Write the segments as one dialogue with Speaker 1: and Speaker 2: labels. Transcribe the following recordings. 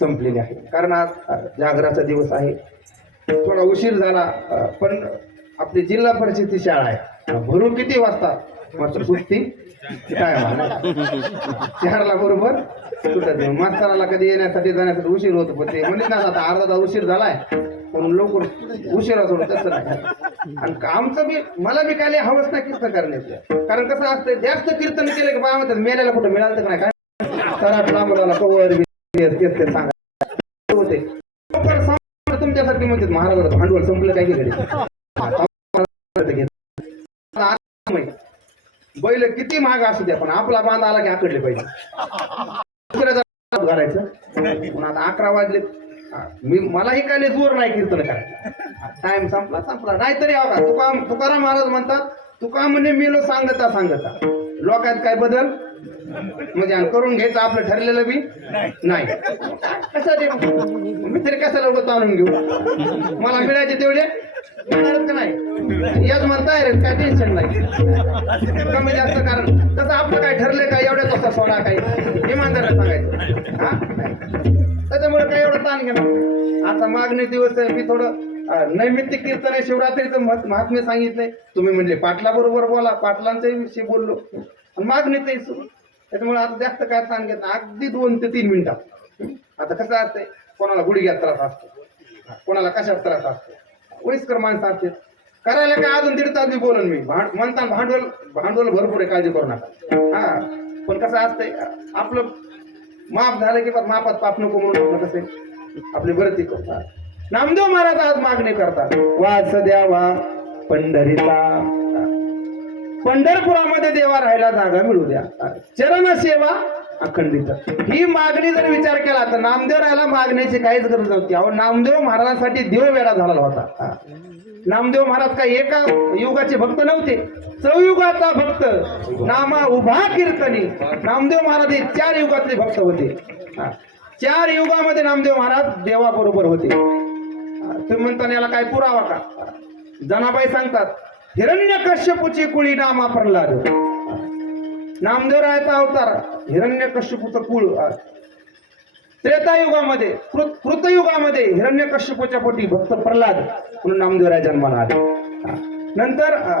Speaker 1: संपलेली आहे. कारण आज जागराचा दिवस आहे. थोडा उशीर झाला पण आपली जिल्हा परिषदची शाळा आहे. भरून किती वाजता? मात्र सुट्टी काय चारला बरोबर. सुटत मास्तराला कधी येण्यासाठी जाण्यासाठी उशीर होतो पण ते म्हणत ना आता अर्धा तास उशीर झालाय. म्हणून लवकर उशिरा सोडत तसं नाही. आणि आमचं बी मला बी काय हवंच नाही कीर्तन करण्याचं. कारण कसं असतं जास्त कीर्तन केलं की बा म्हणतात मेल्याला कुठं मिळालं तर नाही. काय? सराट झाला कवर बी. सांगा. होते. लवकर तुमच्यासाठी म्हणतात महाराजाचं भांडवल संपलं काय केलं बैल किती महाग असू द्या पण आपला बांध आला की आकडले पाहिजे. घालायचं. पण आता अकरा वाजले मी मलाही काय जोर नाही कीर्तन काय टाइम संपला संपला. नाहीतरी अहो का तुका तुकाराम महाराज म्हणतात तुका म्हणे मेलो सांगता सांगता. लोकात काय बदल? म्हणजे आणि करून घ्यायचं आपलं ठरलेलं बी नाही. कशासाठी मी तरी कशाला लवकर आणून घेऊ? मला मिळायचे तेवढे मिळणारच का नाही? याच म्हणताय रे काय टेन्शन नाही. कमी जास्त कारण. तसं आपलं काय ठरलंय काय एवढ्या तसा सोडा काय? इमानदार सांगायचं. हा? त्याच्यामुळे काय एवढं ताण घेणार? आता मागणी दिवस आहे मी थोडं नैमित्य कीर्तन आहे शिवरात्रीचं मत महात्म्य सांगितलंय. तुम्ही म्हणले पाटला बरोबर बोला पाटलांच्याही विषयी बोललो. मागणी ते सुरू. त्याच्यामुळे आता जास्त काय ताण अगदी दोन ते तीन मिनिटात आता कसं असतंय कोणाला गुडघ्यात त्रास असतो कोणाला कशात त्रास असतो. वयस्कर माणसं असतात. करायला काय अजून दीड तास बी बोलन मी. म्हणता भांडवल भांडवल भरपूर आहे काळजी करू नका. हा. पण कसं असतंय आपलं माफ झालं की मापात पाप नको म्हणून कसं आहे, आपली भरती करतात. नामदेव महाराज आज मागणी करतात. वास द्यावा पंढरीचा. पंढरपुरामध्ये देवा राहायला जागा मिळू द्या. चरण सेवा अखंडित. ही मागणी जर विचार केला तर नामदेव राहायला मागण्याची काहीच गरज नव्हती. अहो नामदेव महाराजांसाठी देव वेळा झाला होता. नामदेव महाराज काही एका युगाचे भक्त नव्हते. चौयुगाचा भक्त. नामा उभा कीर्तनी. नामदेव महाराज हे चार युगातले भक्त होते. चार युगामध्ये नामदेव महाराज देवाबरोबर होते. तुम्ही म्हणताना याला काय पुरावा का? जनाबाई सांगतात हिरण्य कश्यपूची कुळी नामा प्रल्हाद. नामदेवरायाचा अवतार हिरण्य कश्यपूचं कुळ. हा. त्रेतायुगामध्ये कृत कृतयुगामध्ये हिरण्य कश्यपूच्या पोटी भक्त प्रल्हाद म्हणून नामदेवराय जन्माला आले. नंतर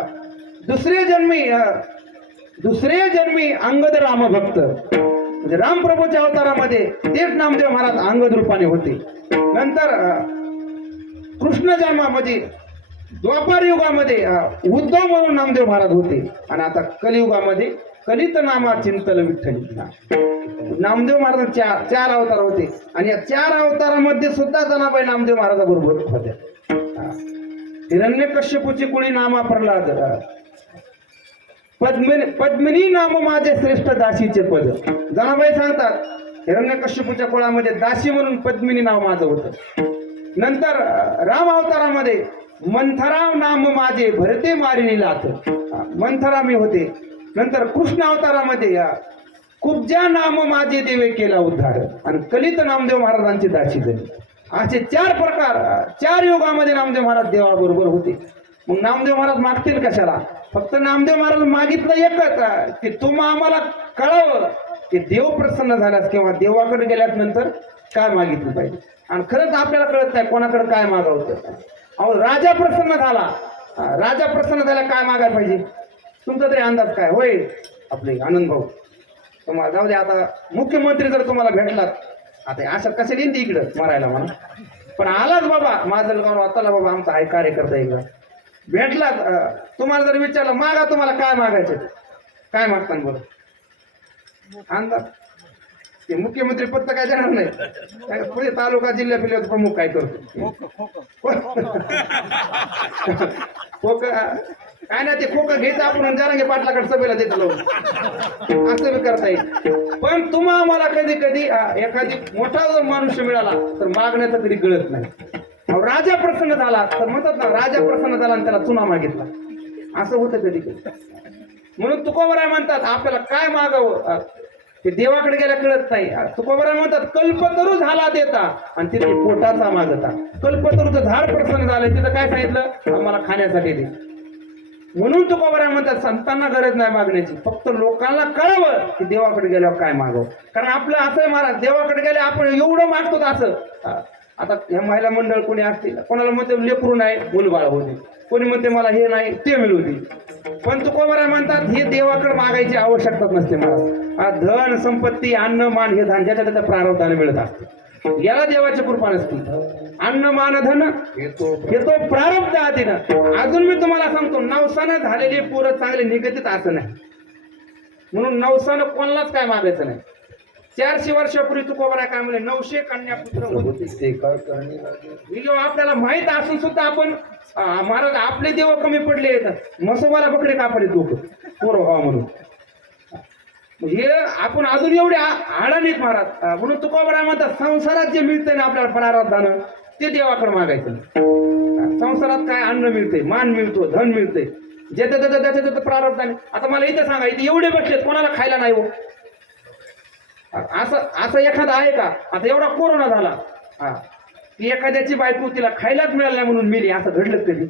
Speaker 1: दुसरे जन्मी अ, दुसरे जन्मी अंगद राम भक्त म्हणजे रामप्रभूच्या अवतारामध्ये तेच नामदेव महाराज अंगद रूपाने होते. नंतर कृष्ण जन्मामध्ये द्वापार युगामध्ये उद्धव म्हणून नामदेव महाराज होते. आणि आता कलियुगामध्ये कलित नामा चिंतल विठ्ठल. नामदेव महाराज चार चार अवतार होते. आणि या चार अवतारामध्ये सुद्धा जनाबाई नामदेव महाराजाबरोबर होत्या. हिरण्य कश्यपूची कुणी नामा प्रल्हाद? पद्मिनी पद्मिनी नाम माझे श्रेष्ठ दासीचे पद. जनाबाई सांगतात हिरण्य कश्यपूच्या कुळामध्ये दासी म्हणून पद्मिनी नाव माझं होतं. नंतर राम अवतारामध्ये मंथराव नाम माझे भरते मारिणी लाथ. मंथरा मी होते. नंतर कृष्ण अवतारामध्ये कुब्जा नाम माझे देवे केला उद्धार. आणि कलित नामदेव महाराजांची दाशी झाली. असे चार प्रकार चार युगामध्ये नामदेव महाराज देवाबरोबर होते. मग नामदेव महाराज मागतील कशाला? फक्त नामदेव महाराज मागितलं एकच की तुम्ही आम्हाला कळावं की देव प्रसन्न झाल्यास किंवा देवाकडे गेल्यास नंतर काय मागितलं पाहिजे? आणि खरंच आपल्याला कळत नाही कोणाकडे काय मागावं अहो राजा प्रसन्न झाला. राजा प्रसन्न झाला काय मागायला पाहिजे? तुमचा तरी अंदाज काय? होय आपले आनंद भाऊ. तुम्हाला जाऊ दे आता मुख्यमंत्री जर तुम्हाला भेटलात आता असं कसे देईन ते इकडं मारायला म्हणा. पण आलाच बाबा माझं गाव आताला बाबा आमचा आहे कार्यकर्ता एकदा भेटलात तुम्हाला जर विचारलं मागा तुम्हाला काय मागायचं ते. काय मागताना बरं? अंदाज? ते मुख्यमंत्री पद तर काय जाणार नाही. पुढे तालुका जिल्हा फिल्ह्यात प्रमुख काय करतो? खोक काय नाही ते खोक घ्यायचं आपण आणि जरांगे पाटलाकडे सभेला देत असं बी करता येईल. पण तुम्हा आम्हाला कधी कधी एखादी मोठा जर मनुष्य मिळाला तर मागण्याचं कधी गळत नाही. अहो, राजा प्रसन्न झाला तर म्हणतात ना राजा प्रसन्न झाला आणि त्याला चुना मागितला. असं होतं कधी कधी. म्हणून तुकोबराय म्हणतात आपल्याला काय मागावं? ते देवाकडे गेल्या कळत नाही. तुकोबराय म्हणतात कल्पतरू झाला देता. आणि तिथे पोटाचा मागता. कल्पतरूचं झाड प्रसन्न झालं तिथं काय सांगितलं? आम्हाला खाण्यासाठी दे. म्हणून तुकोबरा म्हणतात संतांना गरज नाही मागण्याची. फक्त लोकांना कळावं की देवाकडे गेल्यावर काय मागव. कारण आपलं असं आहे महाराज देवाकडे गेले आपण एवढं मागतो असं. आता ह्या महिला मंडळ कोणी असतील? कोणाला म्हणते लेकरू नाही मुलबाळ होते कोणी म्हणते मला हे नाही ते मिळू दे. पण तुकोबरा म्हणतात हे देवाकडे मागायची आवश्यकताच नसते मला. धन संपत्ती अन्न मान हे धन ज्याच्या त्याच्या प्रारब्धाने मिळत असते. याला देवाची कृपा नसते. अन्न मान धन
Speaker 2: हे तो
Speaker 1: प्रारब्ध आहे ना अजून मी तुम्हाला सांगतो नवसानं झालेली पोरं चांगले निगतीत असं नाही. म्हणून नवसानं कोणालाच काय मागायचं नाही. चारशे वर्षापूर्वी तुकोबरा काय म्हणले नऊशे कन्या पुत्र होते आपल्याला माहीत असून सुद्धा आपण महाराज आपले देव कमी पडले मसोबाला बकडे कापले लोक. पोरं व्हावं म्हणून. हे आपण अजून एवढे आ- अडाणीत महाराज. म्हणून तुकोबरा म्हणतात संसारात जे मिळतंय ना आपल्याला प्रारब्धानं ते देवाकडे मागायचं. संसारात काय अन्न मिळते मान मिळतो धन मिळते ज्याच्या त्याच्या त्याच्या त्याच्या प्रारब्धाने आता मला इथे सांगा इथे एवढे बसलेत कोणाला खायला नाही हो. असं असं एखादा आहे का? आता एवढा कोरोना झाला. हा. ती एखाद्याची बायको तिला खायलाच मिळालं नाही म्हणून मिली असं घडलं कधी?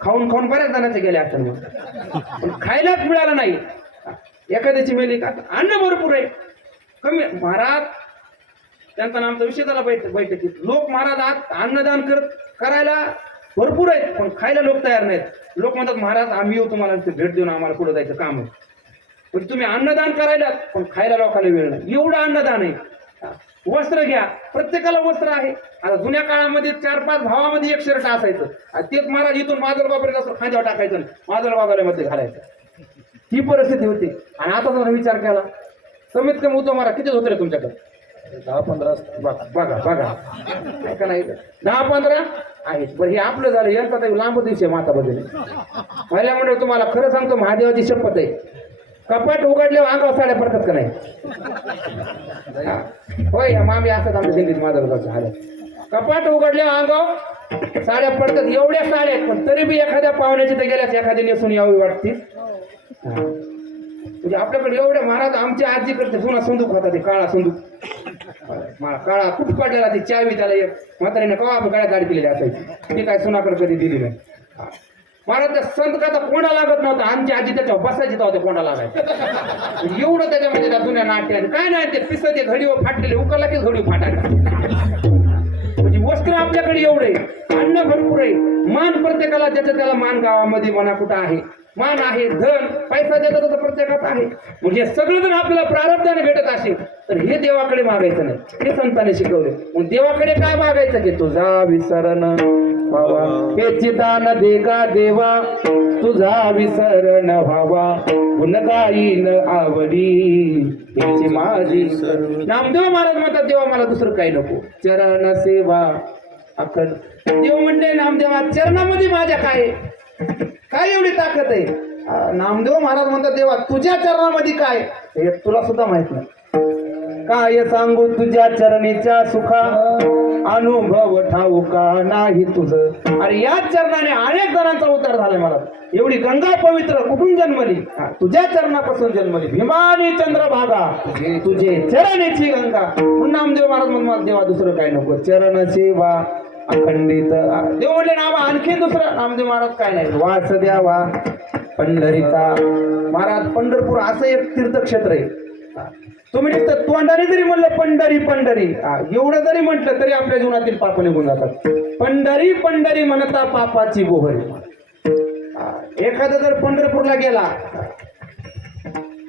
Speaker 1: खाऊन खाऊन बऱ्याच जणांचे गेले असतात मग. पण खायलाच मिळालं नाही. एखाद्याची मेली का? अन्न भरपूर आहे. कमी महाराज त्यांचा नामचा विषय झाला बैठ बैठकीत. लोक महाराज आज अन्नदान करत करायला भरपूर आहेत पण खायला लोक तयार नाहीत. लोक म्हणतात महाराज आम्ही येऊ तुम्हाला भेट देऊन आम्हाला पुढे जायचं काम आहे. पण तुम्ही अन्नदान करायला पण खायला लोकांना वेळ नाही. एवढं अन्नदान आहे. वस्त्र घ्या. प्रत्येकाला वस्त्र आहे. आता जुन्या काळामध्ये चार पाच भावामध्ये एक शर्ट असायचं. आणि तेच महाराज इथून माजल बाबरे असं खांद्यावर टाकायचं माजल बाबऱ्यामध्ये घालायचं. ही परिस्थिती होती. आणि आता जर विचार केला. कमीत कमी उतो मारा किती होते रे तुमच्याकडे?
Speaker 2: दहा पंधरा.
Speaker 1: बघा बघा बघा. का नाही? दहा पंधरा? आहेत. बरं हे आपलं झालं. यांचा तर लांब दिवशी आहे माता बदल पहिल्या म्हणजे तुम्हाला खरं सांगतो महादेवाची शपथ आहे. कपाट उघडल्यावर अंगावर साड्या पडतात का नाही? होय मामी असतात आमच्या दिल्लीत माझं झालं कपाट उघडल्यावर अंगावर साड्या पडतात. एवढ्या साड्या आहेत पण तरी बी एखाद्या पाहुण्याची तर गेल्याच एखादी नेसून यावी वाटते. म्हणजे आपल्याकडे एवढ्या महाराज आमच्या आजीकडे जुना संदूक होता ते काळा संदूक. काळा खूप काढलेला ती चावी त्याला एक म्हातारीने कवा गाड्या काळ्या गाडी दिलेली असायची. ती काय सुनाकडे कधी दिली नाही. मला त्या संत का कोणा लागत नव्हता. आमची आजी त्याच्यावर बसायची तेव्हा कोणा लागायचं. एवढं त्याच्यामध्ये म्हणजे त्या जुन्या नाट्याने. काय नाही ते पिसाचे घडीवर फाटलेले उकरला की घडी फाटायला. म्हणजे वस्त्र आपल्याकडे एवढे अन्न भरपूर आहे. मान प्रत्येकाला ज्याचं त्याला मान गावामध्ये म्हणा कुठं आहे. मान आहे धन पैसा ज्याचा त्याचा प्रत्येकात आहे. म्हणजे सगळं जर आपल्याला प्रारब्धाने भेटत असेल तर हे देवाकडे मागायचं नाही. हे संतांनी शिकवले. मग देवाकडे काय मागायचं की तुझा विसरण पावा हे चिदान देगा देवा. तुझा विसरण व्हावा. गुणगाईन आवडी. याची माझी. नामदेव महाराज म्हणतात देवा मला दुसरं काही नको. चरण सेवा. अखंड देव म्हणले नामदेवा चरणामध्ये माझ्या काय? काय एवढी ताकद आहे? नामदेव महाराज म्हणतात देवा तुझ्या चरणामध्ये काय? हे तुला सुद्धा माहीत नाही. काय सांगू तुझ्या चरणीच्या सुखा? अनुभव ठाऊका नाही तुझं? अरे याच चरणाने अनेक जणांचा उतार झालाय मला. एवढी गंगा पवित्र कुठून जन्मली? तुझ्या चरणापासून जन्मली. भीमानी चंद्रभागा. तुझे तुझे चरणेची गंगा. नामदेव महाराज म्हणून देवा दुसरं काय नको. चरण सेवा अखंडित. देव म्हणले नाम आणखी दुसरं. नामदेव महाराज काय नाही. वास द्यावा पंढरीचा. महाराज पंढरपूर असं एक तीर्थक्षेत्र आहे. तुम्ही नुसतं तोंडाने जरी म्हणलं पंढरी पंढरी एवढं जरी म्हटलं तरी आपल्या जीवनातील पाप निघून जातात. पंढरी पंढरी म्हणता पापाची बोहरी. एखादा जर पंढरपूरला गेला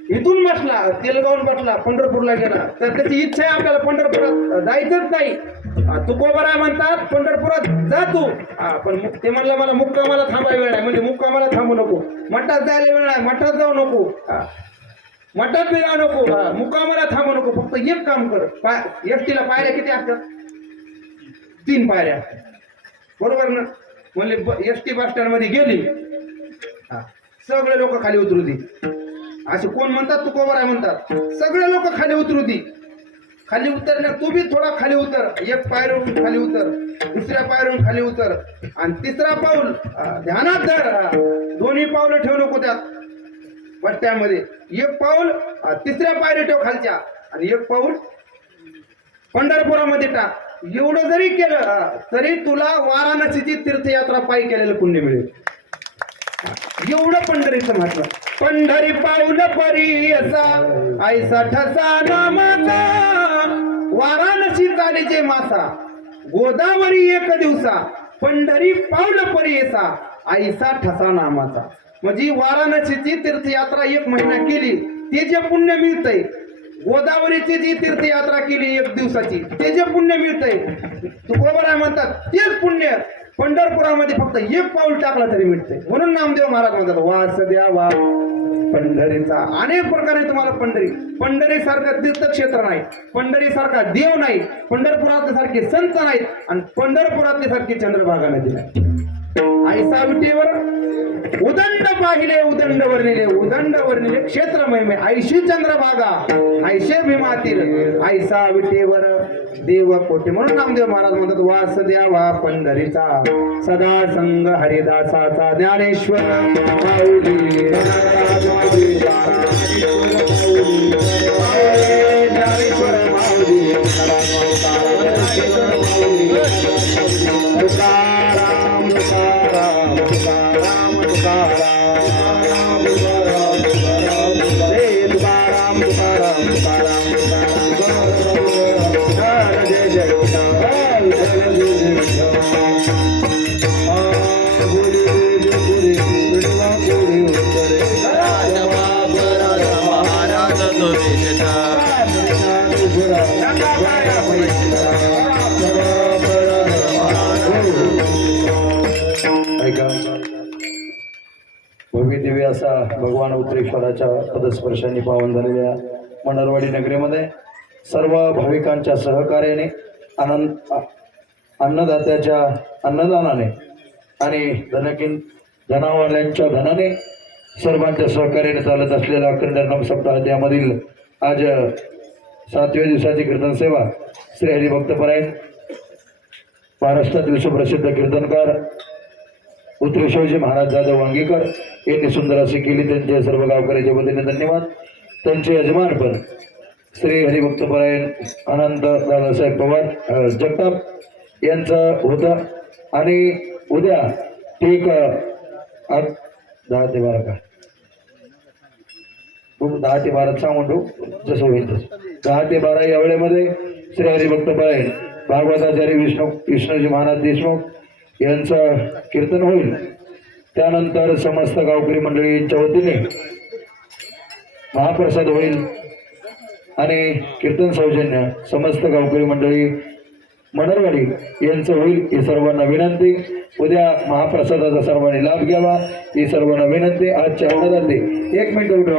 Speaker 1: इथून बसला तेलगावून बसला पंढरपूरला गेला तर त्याची इच्छा आहे आपल्याला पंढरपुरात जायचंच नाही. तुकोबराय म्हणतात पंढरपुरात जा तू. पण ते म्हणलं मला मुक्कामाला थांबायला वेळ नाही. म्हणजे मुक्कामाला थांबू नको. मठात जायला वेळ नाही मठात जाऊ नको. मठात बी जाऊ नको मुक्कामाला थांबू नको. फक्त एक काम कर. पाय एसटीला पायऱ्या किती असतात? तीन पायऱ्या बरोबर ना? म्हणले एस टी बस स्टँडमध्ये गेली. सगळे लोक खाली उतरू दे. असे कोण म्हणतात? तू कोबर आहे म्हणतात. सगळे लोक खाली उतरू दे. खाली उतरल्या तू बी थोडा खाली उतर. एक पायरून खाली उतर. दुसऱ्या पायरून खाली उतर. आणि तिसरा पाऊल ध्यानात धर. दोन्ही पावलं ठेवू नको त्यात. पट्ट्यामध्ये. एक पाऊल तिसऱ्या पायरी ठेव खालच्या. आणि एक पाऊल पंढरपुरामध्ये टाक. एवढं जरी केलं तरी तुला वाराणसीची तीर्थयात्रा पायी केलेलं पुण्य मिळेल. एवढं पंढरीचं म्हटलं पंढरी पाऊल परी असा आईसा ठसा नामाचा. वाराणसी चालीचे मासा. गोदावरी एक दिवसा. पंढरी पाऊल परी असा आईसा ठसा नामाचा. म्हणजे वाराणसीची तीर्थयात्रा एक महिना केली ते जे पुण्य मिळतंय गोदावरीची जी तीर्थयात्रा केली एक दिवसाची ते जे पुण्य मिळतंय तुकोबराय म्हणतात तेच पुण्य पंढरपुरामध्ये फक्त एक पाऊल टाकला तरी मिळतंय. म्हणून नामदेव महाराज म्हणतात वास द्या वा पंढरीचा. अनेक प्रकारे तुम्हाला पंढरी पंढरी सारखं तीर्थक्षेत्र नाही पंढरी सारखा देव नाही पंढरपुरातले सारखे संत नाहीत आणि पंढरपुरातले सारखी चंद्रभागा नदी नाही. ऐसा उदंड पाहिले उदंड वर्णिले उदंड वर्णिले क्षेत्र महिमे ऐशी चंद्रभागा ऐशे भीमातील ऐसा विटेवर देव कोटी. म्हणून नामदेव महाराज म्हणतात वास द्यावा पंढरीचा सदा संग हरिदासाचा ज्ञानेश्वर माऊली ज्ञानेश्वर
Speaker 2: त्रिफळाच्या पदस्पर्शाने पावन झालेल्या मनरवाडी नगरीमध्ये सर्व भाविकांच्या सहकार्याने आनंद अन्नदात्याच्या अन्नदानाने आणि धनकिन धनावाल्यांच्या धनाने सर्वांच्या सहकार्याने चालत असलेला अखंड सप्ताह त्यामधील आज सातव्या दिवसाची कीर्तन सेवा श्री हरिभक्तपरायण महाराष्ट्रातील सुप्रसिद्ध कीर्तनकार उत्तरेश्वरजी महाराज जाधव वांगेकर यांनी सुंदर अशी केली त्यांच्या सर्व गावकऱ्याच्या वतीने धन्यवाद. त्यांचे यजमान पण श्री हरिभक्तपरायण आनंद दादासाहेब पवार जगताप यांचा होता. आणि उद्या ठीक अ, आठ- दहा ते बारा का? दहा ते बारा सांगून ठेवू जसं होईल तसं. दहा ते बारा या वेळेमध्ये श्री हरिभक्तपरायण भागवताचार्य विष्णू विष्णूजी महाराज देशमुख यांचं कीर्तन होईल. त्यानंतर समस्त गावकरी मंडळींच्या वतीने महाप्रसाद होईल आणि कीर्तन सौजन्य समस्त गावकरी मंडळी मनरवाडी यांचं होईल ही सर्वांना विनंती. उद्या महाप्रसादाचा सर्वांनी लाभ घ्यावा. ही सर्वांना विनंती. आजच्या अन्नदाते एक मिनिट